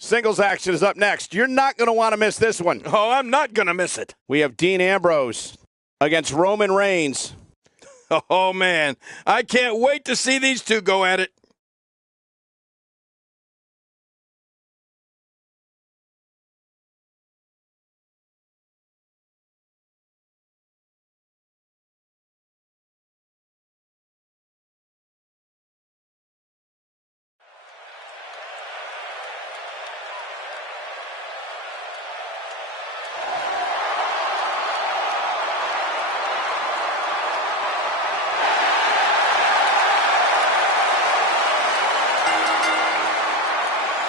Singles action is up next. You're not going to want to miss this one. Oh, I'm not going to miss it. We have Dean Ambrose against Roman Reigns. Oh, man. I can't wait to see these two go at it.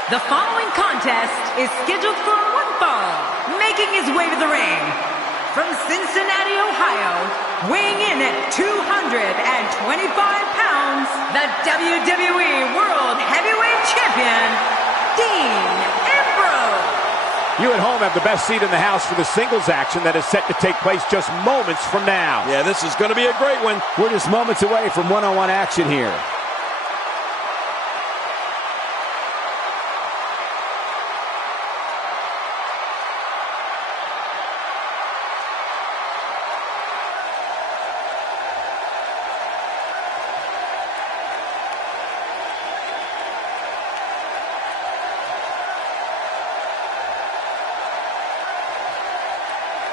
The following contest is scheduled for one fall. Making his way to the ring from Cincinnati, Ohio, weighing in at 225 pounds, the WWE World Heavyweight Champion, Dean Ambrose. You at home have the best seat in the house for the singles action that is set to take place just moments from now. Yeah, this is going to be a great one. We're just moments away from one-on-one action here.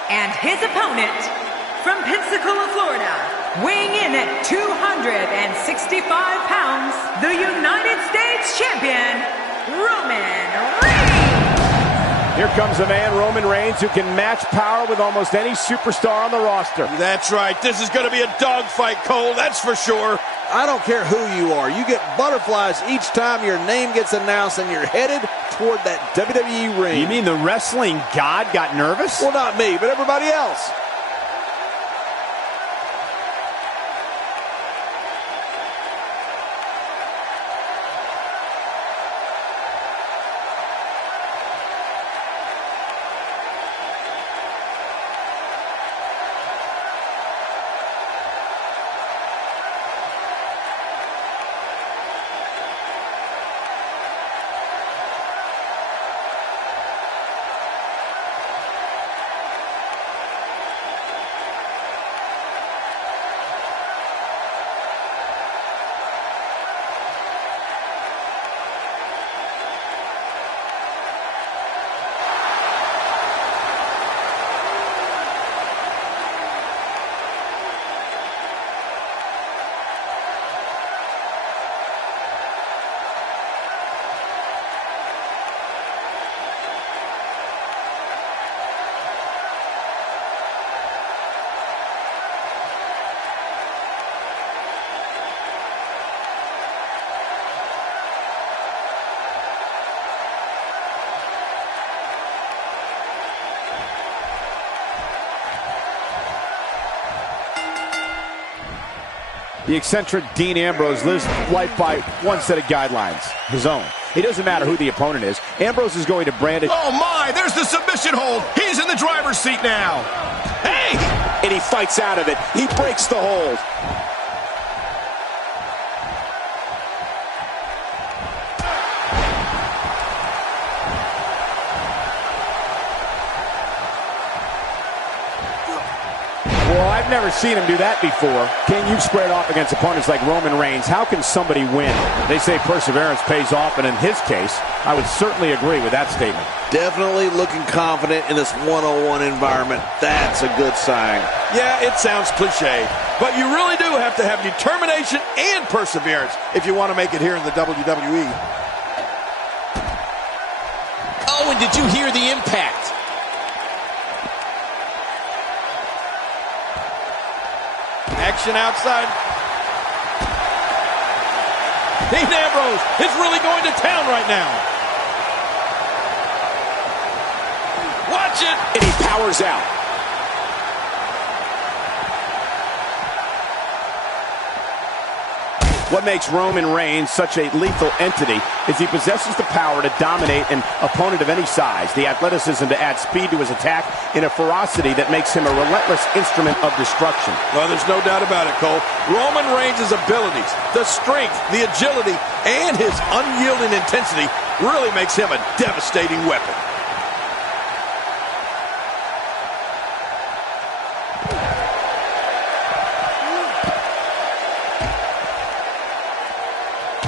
And his opponent, from Pensacola, Florida, weighing in at 265 pounds, the United States Champion, Roman Reigns. Here comes a man, Roman Reigns, who can match power with almost any superstar on the roster. That's right. This is going to be a dogfight, Cole, that's for sure. I don't care who you are. You get butterflies each time your name gets announced and you're headed toward that WWE ring. You mean the wrestling god got nervous? Well, not me, but everybody else. The eccentric Dean Ambrose lives life by one set of guidelines, his own. It doesn't matter who the opponent is. Ambrose is going to brand it. Oh, my, there's the submission hold. He's in the driver's seat now. Hey! And he fights out of it. He breaks the hold. Well, I've never seen him do that before. King, you've squared off against opponents like Roman Reigns. How can somebody win? They say perseverance pays off, and in his case, I would certainly agree with that statement. Definitely looking confident in this one-on-one environment. That's a good sign. Yeah, it sounds cliche, but you really do have to have determination and perseverance if you want to make it here in the WWE. Oh, and did you hear the impact? Action outside. Dean Ambrose is really going to town right now. Watch it. And he powers out. What makes Roman Reigns such a lethal entity is he possesses the power to dominate an opponent of any size, the athleticism to add speed to his attack, and a ferocity that makes him a relentless instrument of destruction. Well, there's no doubt about it, Cole. Roman Reigns' abilities, the strength, the agility, and his unyielding intensity really makes him a devastating weapon.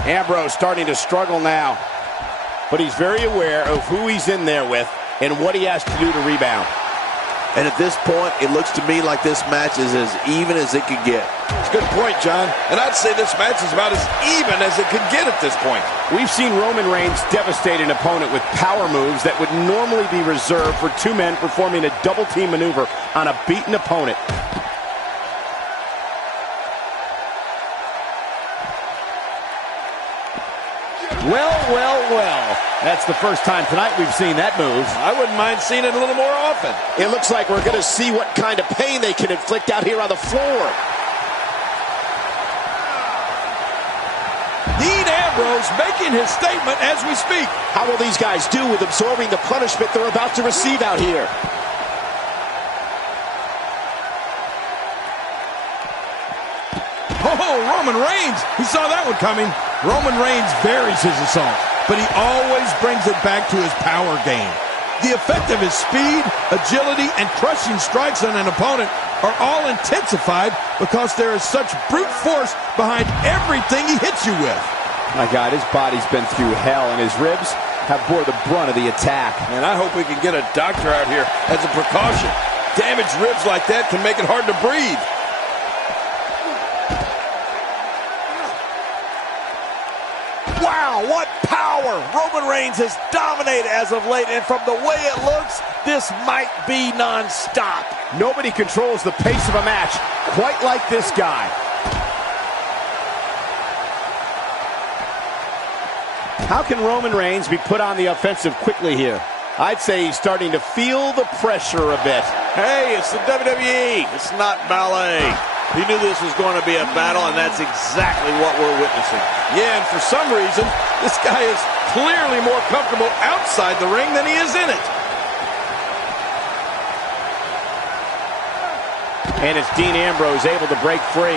Ambrose starting to struggle now, but he's very aware of who he's in there with and what he has to do to rebound. And at this point, it looks to me like this match is as even as it could get. It's a good point, John. And I'd say this match is about as even as it could get at this point. We've seen Roman Reigns devastate an opponent with power moves that would normally be reserved for two men performing a double team maneuver on a beaten opponent. Well. That's the first time tonight we've seen that move. I wouldn't mind seeing it a little more often. It looks like we're going to see what kind of pain they can inflict out here on the floor. Dean Ambrose making his statement as we speak. How will these guys do with absorbing the punishment they're about to receive out here? Oh, Roman Reigns. He saw that one coming. Roman Reigns varies his assault, but he always brings it back to his power game. The effect of his speed, agility, and crushing strikes on an opponent are all intensified because there is such brute force behind everything he hits you with. My God, his body's been through hell, and his ribs have bore the brunt of the attack. And I hope we can get a doctor out here as a precaution. Damaged ribs like that can make it hard to breathe. Wow, what power! Roman Reigns has dominated as of late, and from the way it looks, this might be non-stop. Nobody controls the pace of a match quite like this guy. How can Roman Reigns be put on the offensive quickly here? I'd say he's starting to feel the pressure a bit. Hey, it's the WWE. It's not ballet. He knew this was going to be a battle, and that's exactly what we're witnessing. Yeah, and for some reason, this guy is clearly more comfortable outside the ring than he is in it. And it's Dean Ambrose able to break free.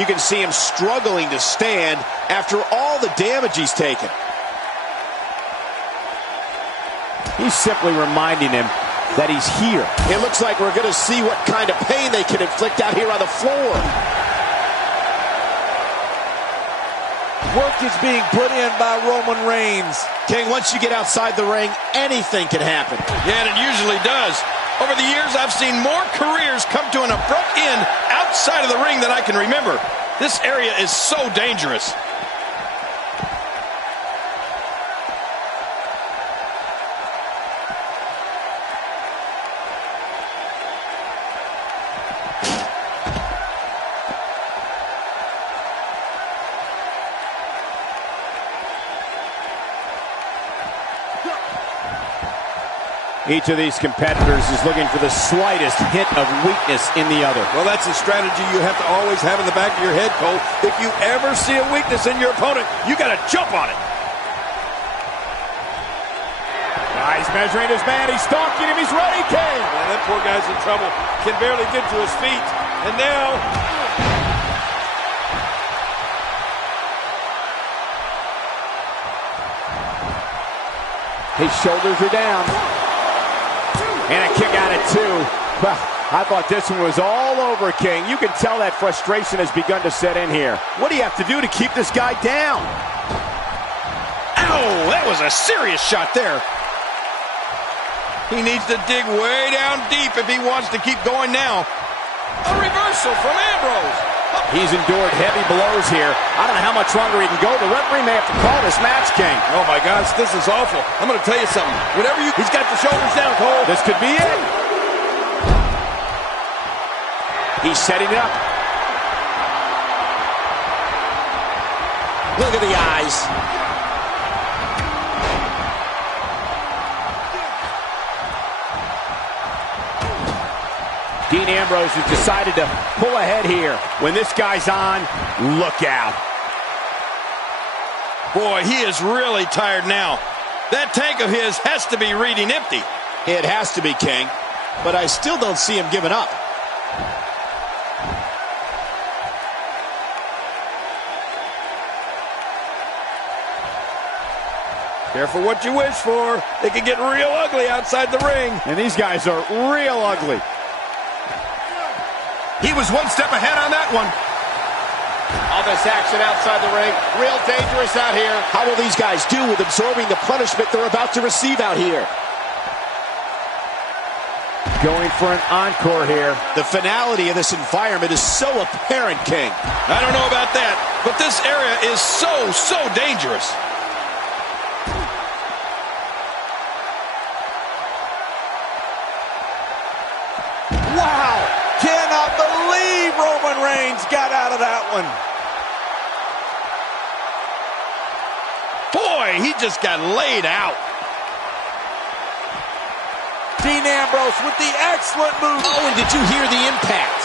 You can see him struggling to stand after all the damage he's taken. He's simply reminding him that he's here. It looks like we're going to see what kind of pain they can inflict out here on the floor. Work is being put in by Roman Reigns. King, once you get outside the ring, anything can happen. Yeah, and it usually does. Over the years, I've seen more careers come to an abrupt end outside of the ring than I can remember. This area is so dangerous. Each of these competitors is looking for the slightest hint of weakness in the other. Well, that's a strategy you have to always have in the back of your head, Cole. If you ever see a weakness in your opponent, you got to jump on it. He's measuring his man. He's stalking him. He's ready, King. Man, that poor guy's in trouble. Can barely get to his feet. And now... his shoulders are down. And a kick out at two. Well, I thought this one was all over, King. You can tell that frustration has begun to set in here. What do you have to do to keep this guy down? Ow! That was a serious shot there. He needs to dig way down deep if he wants to keep going now. A reversal from Ambrose. He's endured heavy blows here. I don't know how much longer he can go. The referee may have to call this match, King. Oh, my gosh, this is awful. I'm going to tell you something. He's got the shoulders down, Cole. This could be it. He's setting it up. Look at the eyes. Dean Ambrose has decided to pull ahead here. When this guy's on, look out. Boy, he is really tired now. That tank of his has to be reading empty. It has to be, King. But I still don't see him giving up. Careful what you wish for. It can get real ugly outside the ring. And these guys are real ugly. He was one step ahead on that one. All this action outside the ring, real dangerous out here. How will these guys do with absorbing the punishment they're about to receive out here? Going for an encore here. The finality of this environment is so apparent, King. I don't know about that, but this area is so dangerous. Wow! Cannot believe Roman Reigns got out of that one. Boy, he just got laid out. Dean Ambrose with the excellent move. Oh, and did you hear the impact?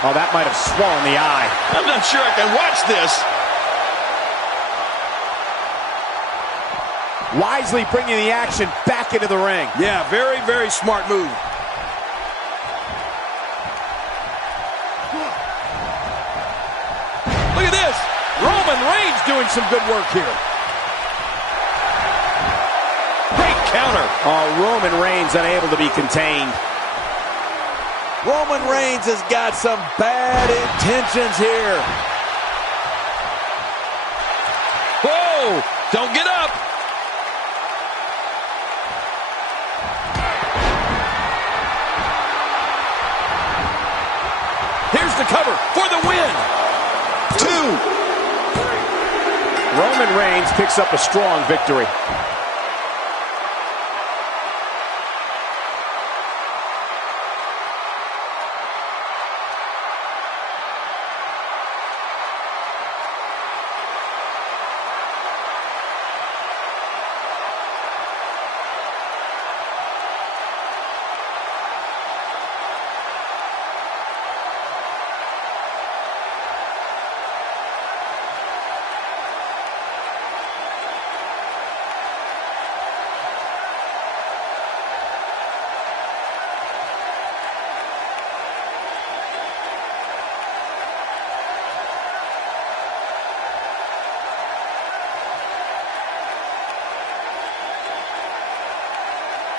Oh, that might have swollen the eye. I'm not sure I can watch this. Wisely bringing the action back into the ring. Yeah, very smart move. Look at this. Roman Reigns doing some good work here. Great counter. Oh, Roman Reigns unable to be contained. Roman Reigns has got some bad intentions here. Whoa, don't get up. Here's the cover for the win. 2. Roman Reigns picks up a strong victory.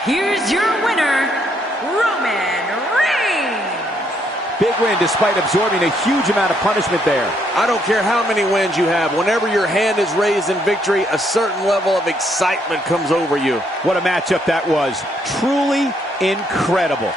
Here's your winner, Roman Reigns. Big win despite absorbing a huge amount of punishment there. I don't care how many wins you have. Whenever your hand is raised in victory, a certain level of excitement comes over you. What a matchup that was. Truly incredible.